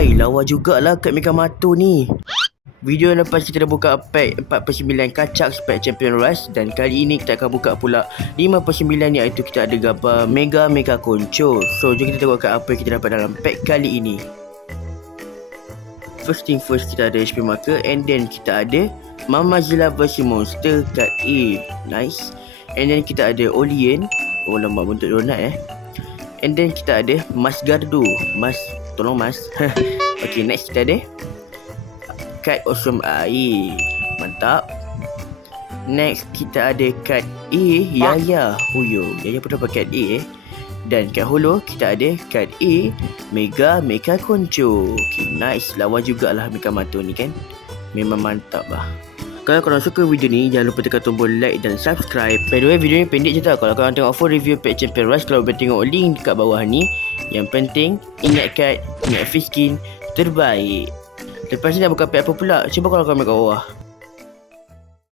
Hai, lawa jugalah kat Megamato ni. Video lepas kita dah buka pack 4/9 kacak pack Champion Rush. Dan kali ini kita akan buka pula 5/9, iaitu kita ada gambar Mega Koncho. So jom kita tengok apa yang kita dapat dalam pack kali ini. First thing first, kita ada HP marker. And then kita ada Mamazilla versi monster kat A. Nice. And then kita ada Olien. Oh, lambak bentuk donat And then kita ada Mas Gardo. Mas, tolong Mas. Okay, next kita ada Kat Awesome Air. Mantap. Next kita ada kat A, Yaya Huyo. Yaya pun dapat kat A Dan kat Holo kita ada kat A, Mega Koncho. Okay, nice. Lawa jugalah Megamato ni kan. Memang mantap lah. Kalau korang suka video ni, jangan lupa tekan tombol like dan subscribe. By the way, video ni pendek je tau. Kalau korang tengok full review pack Champion Rush, kalau boleh tengok link dekat bawah ni. Yang penting, ingat kat, ingat free skin terbaik. Lepas ni nak buka pack apa pula? Cuba korang komen kat bawah.